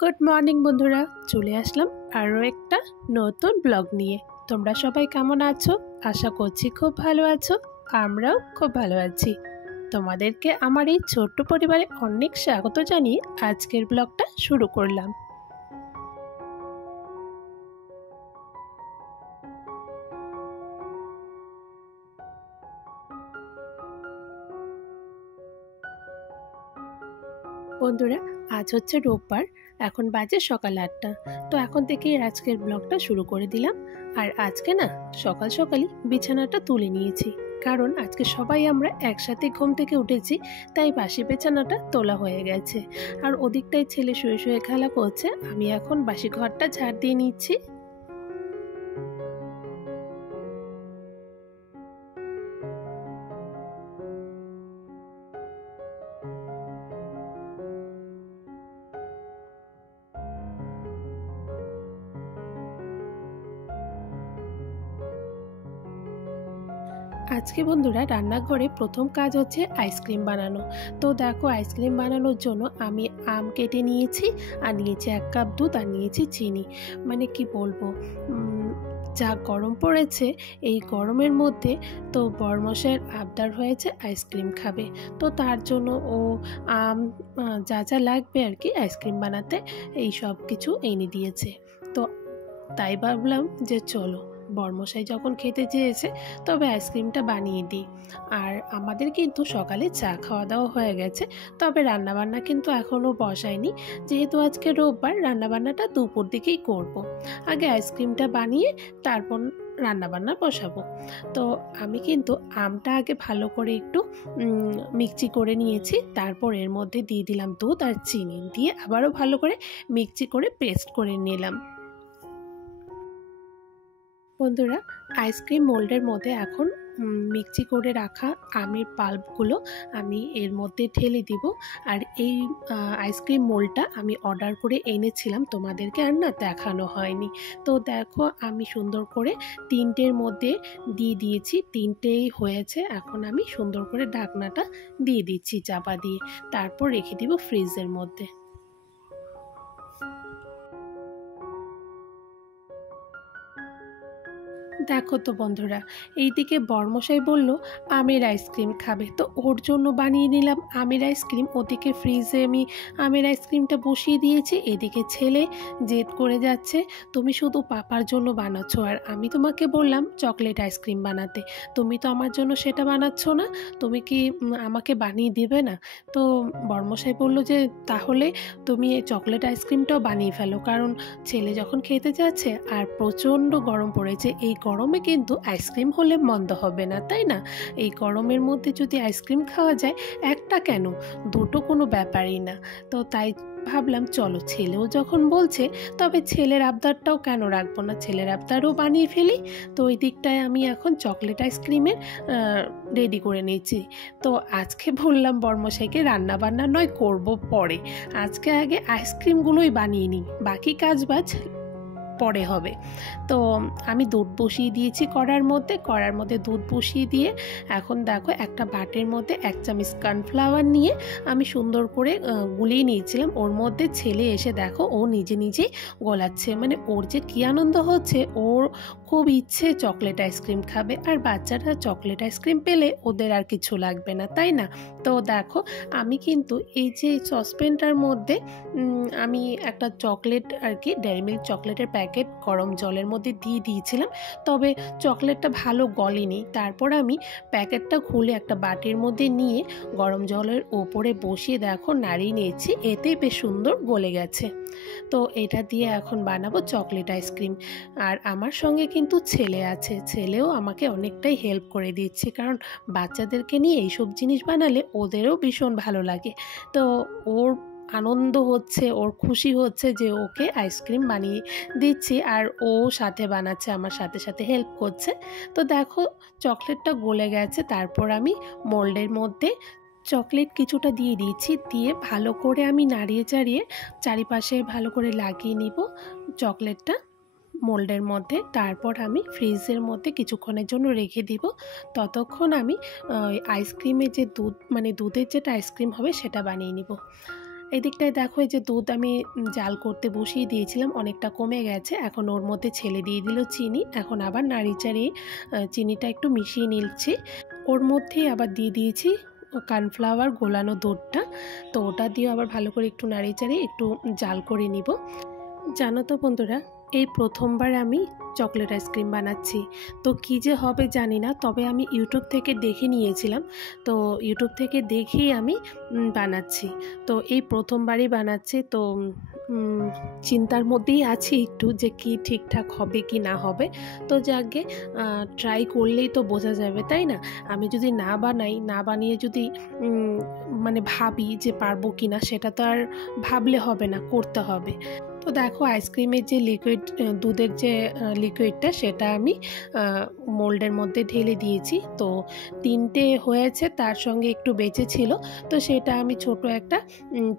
Good morning বন্ধুরা, চলে আসলাম আরও একটা নতুন ব্লগ নিয়ে। তোমরা সবাই কেমন আছো? আশা করছি খুব ভালো আছো। আমরাও খুব ভালো আছি। তোমাদেরকে আমার এই ছোট্ট পরিবারে অনেক স্বাগত জানিয়ে আজকের ব্লগটা শুরু করলাম। বন্ধুরা, আজ হচ্ছে রোববার, এখন বাজে সকাল 8টা। তো এখন থেকেই আজকের ব্লগটা শুরু করে দিলাম। আর আজকে না সকাল সকালই বিছানাটা তুলে নিয়েছি, কারণ আজকে সবাই আমরা একসাথে ঘুম থেকে উঠেছি, তাই বাসি বিছানাটা তোলা হয়ে গেছে। আর ওদিকটায় ছেলে শুয়ে শুয়ে খেলা করছে, আমি এখন বাসি ঘরটা ঝাড় দিয়ে নিচ্ছি। আজকে বন্ধুরা রান্নাঘরে প্রথম কাজ হচ্ছে আইসক্রিম বানানো। তো দেখো, আইসক্রিম বানানোর জন্য আমি আম কেটে নিয়েছি, আর নিয়েছি 1 কাপ দুধ, আর নিয়েছি চিনি। মানে কি বলবো, যা গরম পড়েছে, এই গরমের মধ্যে তো বরমশাইয়ের আবদার হয়েছে আইসক্রিম খাবে। তো তার জন্য ও আম যা যা লাগবে আর কি আইসক্রিম বানাতে, এই সব কিছু এনে দিয়েছে। তো তাই ভাবলাম যে চলো, বরমশাই যখন খেতে চেয়েছে তবে আইসক্রিমটা বানিয়ে দিই। আর আমাদের কিন্তু সকালে চা খাওয়া দাওয়া হয়ে গেছে, তবে রান্নাবান্না কিন্তু এখনও বসায়নি। যেহেতু আজকে রোববার, রান্নাবান্নাটা দুপুর দিকেই করব। আগে আইসক্রিমটা বানিয়ে তারপর রান্নাবান্না বসাবো। তো আমি কিন্তু আমটা আগে ভালো করে একটু মিক্সি করে নিয়েছি, তারপর এর মধ্যে দিয়ে দিলাম দুধ আর চিনি, দিয়ে আবারও ভালো করে মিক্সি করে পেস্ট করে নিলাম। বন্ধুরা, আইসক্রিম মোল্ডের মধ্যে এখন মিক্সি করে রাখা আমের পাল্পগুলো আমি এর মধ্যে ঢেলে দিব। আর এই আইসক্রিম মোল্ডটা আমি অর্ডার করে এনেছিলাম, তোমাদেরকে আর না দেখানো হয়নি। তো দেখো, আমি সুন্দর করে 3টের মধ্যে দিয়ে দিয়েছি, 3টেই হয়েছে। এখন আমি সুন্দর করে ঢাকনাটা দিয়ে দিচ্ছি চাপা দিয়ে, তারপর রেখে দিব ফ্রিজের মধ্যে। দেখো তো বন্ধুরা, এইদিকে বরমশাই বলল আমের আইসক্রিম খাবে, তো ওর জন্য বানিয়ে নিলাম আমের আইসক্রিম। ওদিকে ফ্রিজে আমি আমের আইসক্রিমটা বসিয়ে দিয়েছি। এদিকে ছেলে জেদ করে যাচ্ছে, তুমি শুধু পাপার জন্য বানাচ্ছ, আর আমি তোমাকে বললাম চকলেট আইসক্রিম বানাতে, তুমি তো আমার জন্য সেটা বানাচ্ছ না, তুমি কি আমাকে বানিয়ে দেবে না? তো বরমশাই বলল যে তাহলে তুমি এই চকলেট আইসক্রিমটাও বানিয়ে ফেলো, কারণ ছেলে যখন খেতে যাচ্ছে আর প্রচণ্ড গরম পড়েছে, এই গরমে কিন্তু আইসক্রিম হলে মন্দ হবে না, তাই না? এই গরমের মধ্যে যদি আইসক্রিম খাওয়া যায়, একটা কেন, দুটো কোনো ব্যাপারই না। তো তাই ভাবলাম চলো, ছেলেও যখন বলছে তবে ছেলের আবদারটাও কেন রাখবো না, ছেলের আবদারও বানিয়ে ফেলি। তো ওই দিকটায় আমি এখন চকলেট আইসক্রিমের রেডি করে নিয়েছি। তো আজকে বললাম বরমশাইকে রান্না বান্না নয়, করব পরে, আজকে আগে আইসক্রিমগুলোই বানিয়ে নিই, বাকি কাজবাজ পরে হবে। তো আমি দুধ বসিয়ে দিয়েছি কড়ার মধ্যে দুধ বসিয়ে দিয়ে এখন দেখো একটা বাটির মধ্যে 1 চামচ কর্নফ্লাওয়ার নিয়ে আমি সুন্দর করে গুলিয়ে নিয়েছিলাম। ওর মধ্যে ছেলে এসে দেখো ও নিজে নিজেই গলাচ্ছে, মানে ওর যে কী আনন্দ হচ্ছে, ওর খুব ইচ্ছে চকলেট আইসক্রিম খাবে। আর বাচ্চারা চকলেট আইসক্রিম পেলে ওদের আর কিছু লাগবে না, তাই না? তো দেখো, আমি কিন্তু এই যে সসপ্যানটার মধ্যে আমি একটা চকলেট আর কি ডেয়ারি মিল্ক চকলেটের প্যাকেট গরম জলের মধ্যে দিয়ে দিয়েছিলাম, তবে চকলেটটা ভালো গলেনি। তারপর আমি প্যাকেটটা খুলে একটা বাটির মধ্যে নিয়ে গরম জলের ওপরে বসিয়ে দেখো নাড়িয়ে নিয়েছি, এতে বেশ সুন্দর গলে গেছে। তো এটা দিয়ে এখন বানাবো চকলেট আইসক্রিম। আর আমার সঙ্গে কিন্তু ছেলে আছে, ছেলেও আমাকে অনেকটাই হেল্প করে দিচ্ছে, কারণ বাচ্চাদেরকে নিয়ে এইসব জিনিস বানালে ওদেরও ভীষণ ভালো লাগে। তো ওর আনন্দ হচ্ছে, ওর খুশি হচ্ছে যে ওকে আইসক্রিম বানিয়ে দিচ্ছি, আর ও সাথে বানাচ্ছে, আমার সাথে সাথে হেল্প করছে। তো দেখো, চকলেটটা গলে গেছে। তারপর আমি মোল্ডের মধ্যে চকলেট কিছুটা দিয়ে দিয়েছি, দিয়ে ভালো করে আমি নাড়িয়ে চাড়িয়ে চারিপাশে ভালো করে লাগিয়ে নিব চকলেটটা মোল্ডের মধ্যে। তারপর আমি ফ্রিজের মধ্যে কিছুক্ষণের জন্য রেখে দিব। ততক্ষণ আমি আইসক্রিমের যে দুধ, মানে দুধের যেটা আইসক্রিম হবে সেটা বানিয়ে নিব। এই দিকটায় দেখো এই যে দুধ আমি জাল করতে বসিয়ে দিয়েছিলাম, অনেকটা কমে গেছে। এখন ওর মধ্যে ছেলে দিয়ে দিল চিনি। এখন আবার নাড়ি চাড়িয়ে চিনিটা একটু মিশিয়ে নিচ্ছি। ওর মধ্যেই আবার দিয়ে দিয়েছি কর্নফ্লাওয়ার গোলানো দুধটা। তো ওটা দিয়ে আবার ভালো করে একটু নাড়ি চাড়িয়ে একটু জাল করে নিব। জানো তো বন্ধুরা, এই প্রথমবার আমি চকলেট আইসক্রিম বানাচ্ছি। তো কী যে হবে জানি না, তবে আমি ইউটিউব থেকে দেখে নিয়েছিলাম। তো ইউটিউব থেকে দেখেই আমি বানাচ্ছি। তো এই প্রথমবারই বানাচ্ছি। তো চিন্তার মধ্যেই আছি একটু যে কি ঠিকঠাক হবে কি না হবে। তো যাকে ট্রাই করলেই তো বোঝা যাবে, তাই না? আমি যদি না বানাই, না বানিয়ে যদি মানে ভাবি যে পারবো কি না, সেটা তো আর ভাবলে হবে না, করতে হবে। তো দেখো আইসক্রিমের যে লিকুইড, দুধের যে লিকুইডটা, সেটা আমি মোল্ডের মধ্যে ঢেলে দিয়েছি। তো 3টে হয়েছে, তার সঙ্গে একটু বেঁচে ছিল। তো সেটা আমি ছোট একটা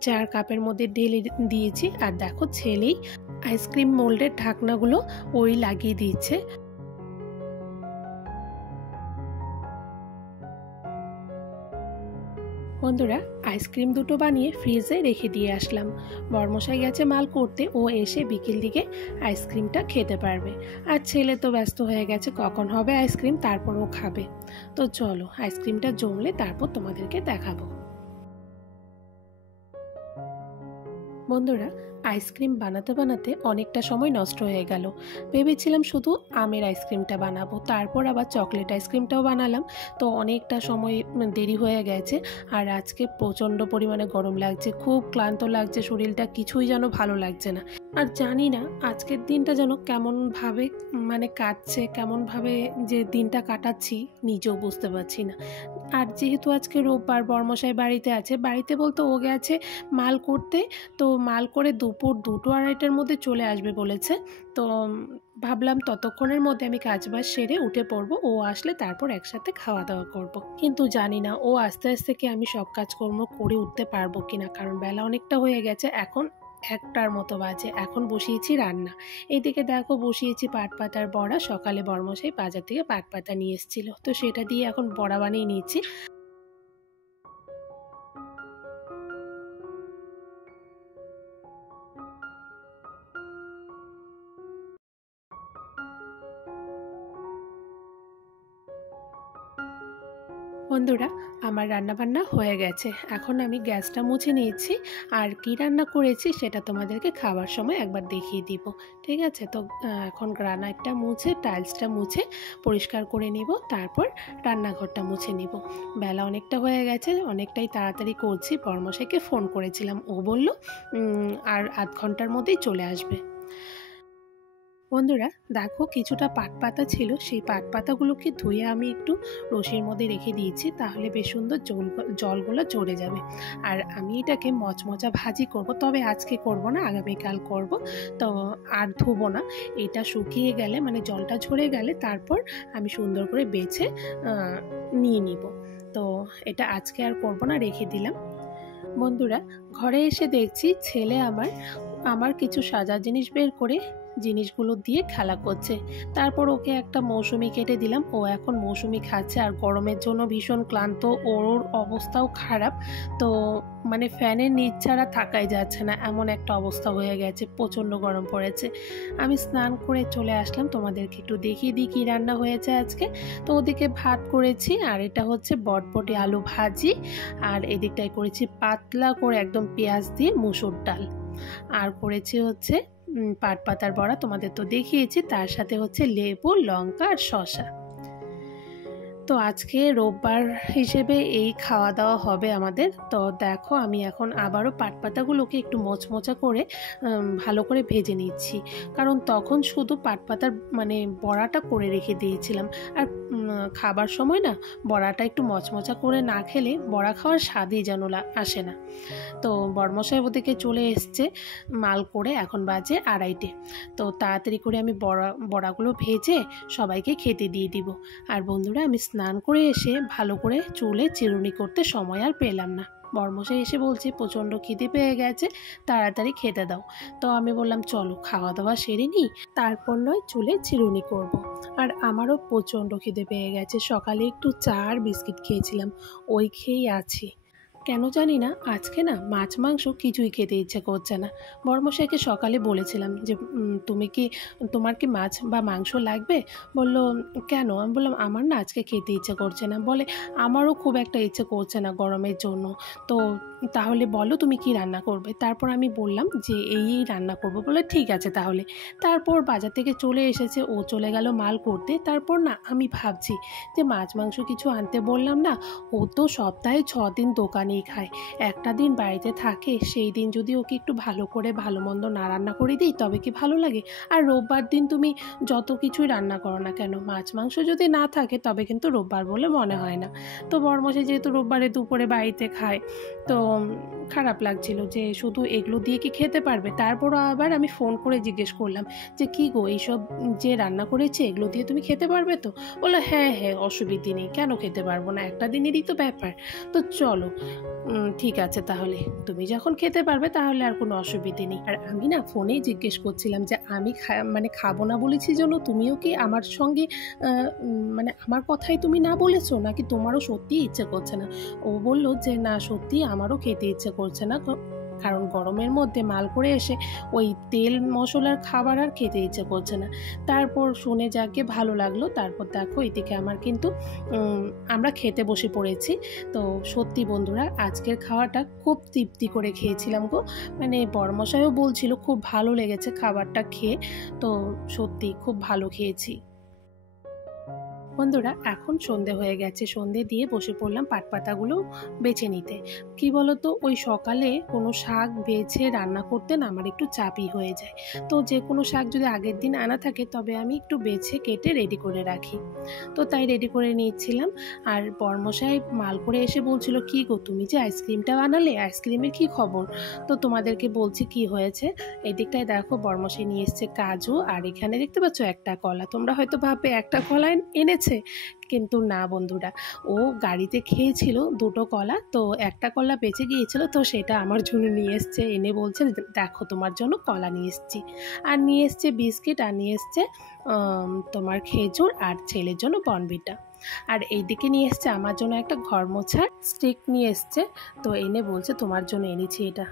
4 কাপের মধ্যে ঢেলে দিয়েছি। আর দেখো ছেলেই আইসক্রিম মোল্ডের ঢাকনাগুলো ওই লাগিয়ে দিচ্ছে। বন্ধুরা, আইসক্রিম দুটো বানিয়ে ফ্রিজে রেখে দিয়ে আসলাম। বর্মশাই গেছে মাল করতে, ও এসে বিকেল দিকে আইসক্রিমটা খেতে পারবে। আর ছেলে তো ব্যস্ত হয়ে গেছে, কখন হবে আইসক্রিম তারপর ও খাবে। তো চলো আইসক্রিমটা জমলে তারপর তোমাদেরকে দেখাবো। বন্ধুরা, আইসক্রিম বানাতে বানাতে অনেকটা সময় নষ্ট হয়ে গেল। ভেবেছিলাম শুধু আমের আইসক্রিমটা বানাবো, তারপর আবার চকলেট আইসক্রিমটাও বানালাম। তো অনেকটা সময় দেরি হয়ে গেছে। আর আজকে প্রচণ্ড পরিমাণে গরম লাগছে, খুব ক্লান্ত লাগছে, শরীরটা কিছুই যেন ভালো লাগছে না। আর জানি না আজকের দিনটা যেন কেমনভাবে মানে কাটছে, কেমনভাবে যে দিনটা কাটাচ্ছি নিজেও বুঝতে পারছি না। আর যেহেতু আজকে রোববার, বর্মশাই বাড়িতে আছে, বাড়িতে বলতে ও গেছে মাল করতে। তো মাল করে দুপুর 2-2:30টার মধ্যে চলে আসবে বলেছে। তো ভাবলাম ততক্ষণের মধ্যে আমি কাজবাজ সেরে উঠে পড়বো, ও আসলে তারপর একসাথে খাওয়া দাওয়া করব। কিন্তু জানি না ও আস্তে আস্তে কি আমি সব কাজকর্ম করে উঠতে পারবো কিনা, কারণ বেলা অনেকটা হয়ে গেছে। এখন 1টার মতো বাজে। এখন বসিয়েছি রান্না। এইদিকে দেখো বসিয়েছি পাট পাতার বড়া। সকালে বর্মশাই বাজার থেকে পাট পাতা নিয়ে এসেছিল, তো সেটা দিয়ে এখন বড়া বানিয়ে নিয়েছি। বন্ধুরা, আমার রান্নাবান্না হয়ে গেছে। এখন আমি গ্যাসটা মুছে নিয়েছি। আর কি রান্না করেছি সেটা তোমাদেরকে খাবার সময় একবার দেখিয়ে দিব, ঠিক আছে? তো এখন গ্রানাইটটা মুছে, টাইলসটা মুছে পরিষ্কার করে নিব, তারপর রান্নাঘরটা মুছে নিব। বেলা অনেকটা হয়ে গেছে, অনেকটাই তাড়াতাড়ি করছি। বর্মশাইকে ফোন করেছিলাম, ও বলল আর আধ ঘন্টার মধ্যেই চলে আসবে। বন্ধুরা, দেখো কিছুটা পাট পাতা ছিল, সেই পাট পাতাগুলোকে ধুয়ে আমি একটু রসির মধ্যে রেখে দিয়েছি, তাহলে বেশ সুন্দর জলগুলো ঝরে যাবে। আর আমি এটাকে মচমচা ভাজি করব, তবে আজকে করব না, আগামীকাল করব। তো আর ধুবো না, এটা শুকিয়ে গেলে মানে জলটা ঝরে গেলে তারপর আমি সুন্দর করে বেছে নিয়ে নিব। তো এটা আজকে আর করব না, রেখে দিলাম। বন্ধুরা, ঘরে এসে দেখছি ছেলে আমার কিছু সাজার জিনিস বের করে জিনিসগুলো দিয়ে খেলা করছে। তারপর ওকে একটা মৌসুমি কেটে দিলাম, ও এখন মৌসুমি খাচ্ছে। আর গরমের জন্য ভীষণ ক্লান্ত, ওর অবস্থাও খারাপ। তো মানে ফ্যানের নিচ ছাড়া থাকাই যাচ্ছে না, এমন একটা অবস্থা হয়ে গেছে, প্রচণ্ড গরম পড়েছে। আমি স্নান করে চলে আসলাম, তোমাদেরকে একটু দেখিয়ে দিই কী রান্না হয়েছে আজকে। তো ওদিকে ভাত করেছি, আর এটা হচ্ছে বটবটি আলু ভাজি। আর এদিকটায় করেছি পাতলা করে একদম পেঁয়াজ দিয়ে মুসুর ডাল। আর করেছি হচ্ছে পাট পাতার বড়া, তোমাদের তো দেখিয়েছি। তার সাথে হচ্ছে লেবু, লঙ্কা আর শসা। তো আজকে রোববার হিসেবে এই খাওয়া দাওয়া হবে আমাদের। তো দেখো আমি এখন আবারও পাট পাতাগুলোকে একটু মোচমোচা করে ভালো করে ভেজে নিচ্ছি, কারণ তখন শুধু পাট পাতার মানে বড়াটা করে রেখে দিয়েছিলাম। আর খাবার সময় না বড়াটা একটু মচমচা করে না খেলে বড়া খাওয়ার স্বাদই যেন আসে না। তো বর্মশাই ওদিকে চলে এসছে মাল করে, এখন বাজে 2:30। তো তাড়াতাড়ি করে আমি বড়াগুলো ভেজে সবাইকে খেতে দিয়ে দিব। আর বন্ধুরা, আমি স্নান করে এসে ভালো করে চুলে চিরুনি করতে সময় আর পেলাম না। বর্মশাই এসে বলছে প্রচণ্ড খিদে পেয়ে গেছে, তাড়াতাড়ি খেতে দাও। তো আমি বললাম চলো খাওয়া দাওয়া সেরে নিই, তারপর নয় চুলে চিরুনি করব। আর আমারও প্রচণ্ড খিদে পেয়ে গেছে, সকালে একটু চা আর বিস্কিট খেয়েছিলাম, ওই খেয়েই আছি। কেন জানি না আজকে না মাছ মাংস কিছুই খেতে ইচ্ছে করছে না। বড়মশাইকে সকালে বলেছিলাম যে তোমার কি মাছ বা মাংস লাগবে? বলল, কেন? আমি বললাম, আমার না আজকে খেতে ইচ্ছে করছে না। বলে, আমারও খুব একটা ইচ্ছে করছে না গরমের জন্য। তো তাহলে বলো তুমি কি রান্না করবে? তারপর আমি বললাম যে এই রান্না করব। বলে, ঠিক আছে তাহলে। তারপর বাজার থেকে চলে এসেছে, ও চলে গেল মাল করতে। তারপর না আমি ভাবছি যে মাছ মাংস কিছু আনতে বললাম না, ও তো সপ্তাহে 6 দিন দোকানেই খায়। একটা দিন বাড়িতে থাকে, সেই দিন যদি ওকে একটু ভালো করে ভালো মন্দ না রান্না করে দিই তবে কি ভালো লাগে? আর রোববার দিন তুমি যত কিছুই রান্না করো না কেন, মাছ মাংস যদি না থাকে তবে কিন্তু রোববার বলে মনে হয় না। তো বড়মশাই যেহেতু রোববারে দুপুরে বাড়িতে খায়, তো খারাপ লাগছিল যে শুধু এগুলো দিয়ে কি খেতে পারবে। তারপরও আবার আমি ফোন করে জিজ্ঞেস করলাম যে কী গো, এইসব যে রান্না করেছে এগুলো দিয়ে তুমি খেতে পারবে তো? বললো, হ্যাঁ হ্যাঁ, অসুবিধে নেই, কেন খেতে পারবো না, একটা দিনেরই তো ব্যাপার। তো চলো, ঠিক আছে তাহলে, তুমি যখন খেতে পারবে তাহলে আর কোনো অসুবিধে নেই। আর আমি না ফোনেই জিজ্ঞেস করছিলাম যে আমি মানে খাবো না বলেছি জন্য তুমিও কি আমার সঙ্গে মানে আমার কথাই তুমি না বলেছো, নাকি তোমারও সত্যিই ইচ্ছে করছে না? ও বলল যে না, সত্যি আমারও খেতে ইচ্ছে করছে না, কারণ গরমের মধ্যে মাল করে এসে ওই তেল মশলার খাবার আর খেতে ইচ্ছে করছে না। তারপর শুনে যাকে ভালো লাগলো। তারপর দেখো এদিকে আমার কিন্তু আমরা খেতে বসে পড়েছি। তো সত্যি বন্ধুরা, আজকের খাওয়াটা খুব তৃপ্তি করে খেয়েছিলাম গো। মানে বড়মশাইও বলছিল খুব ভালো লেগেছে খাবারটা খেয়ে। তো সত্যি খুব ভালো খেয়েছি। বন্ধুরা, এখন সন্ধে হয়ে গেছে, সন্ধে দিয়ে বসে পড়লাম পাট পাতাগুলো বেছে নিতে। কি বলতো, ওই সকালে কোনো শাক বেছে রান্না করতে না আমার একটু চাপই হয়ে যায়। তো যে কোনো শাক যদি আগের দিন আনা থাকে তবে আমি একটু বেছে কেটে রেডি করে রাখি। তো তাই রেডি করে নিচ্ছিলাম। আর বর্মশাই মাল করে এসে বলছিল, কি গো তুমি যে আইসক্রিমটা বানালে, আইসক্রিমের কি খবর? তো তোমাদেরকে বলছি কি হয়েছে। এই দিকটায় দেখো, বর্মশাই নিয়ে এসছে কাজু, আর এখানে দেখতে পাচ্ছ একটা কলা। তোমরা হয়তো ভাববে একটা কলা এনেছে, কিন্তু না বন্ধুরা, ও গাড়িতে খেয়েছিল 2টো কলা, তো একটা কলা বেঁচে গিয়েছিল, তো সেটা আমার জন্য নিয়ে এসছে। এনে বলছে, দেখো তোমার জন্য কলা নিয়ে এসছি। আর নিয়ে এসছে বিস্কিট, আর নিয়ে এসছে তোমার খেজুর, আর ছেলের জন্য বর্নভিটা। আর এইদিকে নিয়ে এসছে আমার জন্য একটা ঘর মোছার স্টিক নিয়ে এসছে। তো এনে বলছে তোমার জন্য এনেছি এটা।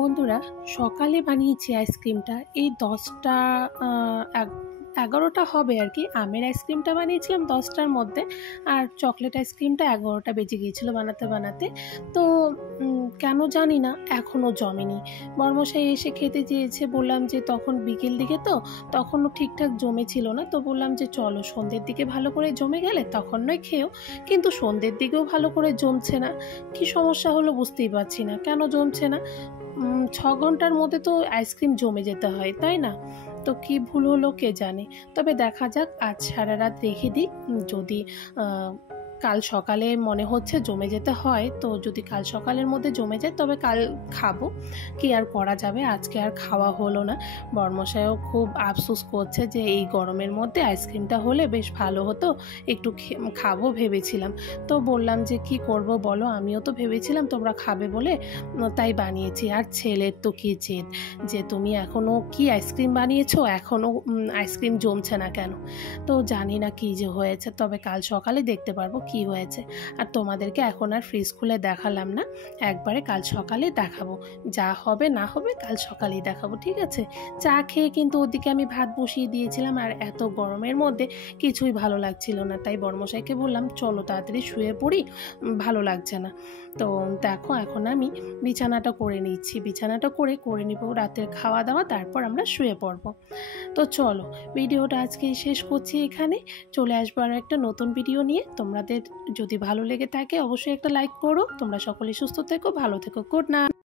বন্ধুরা, সকালে বানিয়েছি আইসক্রিমটা, এই 10টা 11টা হবে আর কি। আমের আইসক্রিমটা বানিয়েছিলাম 10টার মধ্যে, আর চকলেট আইসক্রিমটা 11টা বেজে গিয়েছিলো বানাতে বানাতে। তো কেন জানি না এখনও জমেনি। বর্মশাই এসে খেতে চেয়েছে, বললাম যে তখন বিকেল দিকে তো তখনও ঠিকঠাক জমেছিল না। তো বললাম যে চলো সন্ধ্যের দিকে ভালো করে জমে গেলে তখন নয় খেও। কিন্তু সন্ধ্যের দিকেও ভালো করে জমছে না। কি সমস্যা হলো বুঝতেই পারছি না, কেন জমছে না। 6 ঘন্টার মধ্যে তো আইসক্রিম জমে যেতে হয়, তাই না? তো কি ভুল হলো কে জানে। তবে দেখা যাক, আজ সারা রাত রেখে দিই। যদি কাল সকালে মনে হচ্ছে জমে যেতে হয়, তো যদি কাল সকালের মধ্যে জমে যায় তবে কাল খাবো। কি আর করা যাবে, আজকে আর খাওয়া হলো না। বর্মশাইও খুব আফসোস করছে যে এই গরমের মধ্যে আইসক্রিমটা হলে বেশ ভালো হতো, একটু খাবো ভেবেছিলাম। তো বললাম যে কি করব বলো, আমিও তো ভেবেছিলাম তোমরা খাবে বলে, তাই বানিয়েছি। আর ছেলের তো কি জেদ, যে তুমি এখনও কি আইসক্রিম বানিয়েছো, এখনও আইসক্রিম জমছে না কেন? তো জানি না কি যে হয়েছে, তবে কাল সকালে দেখতে পারবো কি হয়েছে। আর তোমাদেরকে এখন আর ফ্রিজ খুলে দেখালাম না, একবারে কাল সকালে দেখাবো। যা হবে না হবে কাল সকালেই দেখাবো, ঠিক আছে? চা খেয়ে কিন্তু ওদিকে আমি ভাত বসিয়ে দিয়েছিলাম, আর এত গরমের মধ্যে কিছুই ভালো লাগছিল না। তাই বর্মশাইকে বললাম চলো তাড়াতাড়ি শুয়ে পড়ি, ভালো লাগছে না। তো দেখো এখন আমি বিছানাটা করে নিচ্ছি, বিছানাটা করে নিব রাতের খাওয়া দাওয়া, তারপর আমরা শুয়ে পড়বো। তো চলো, ভিডিওটা আজকে শেষ করছি এখানে। চলে আসবো আরও একটা নতুন ভিডিও নিয়ে। তোমাদের যদি ভালো লেগে থাকে অবশ্যই একটা লাইক করো। তোমরা সকলে সুস্থ থেকো, ভালো থেকো। Good night.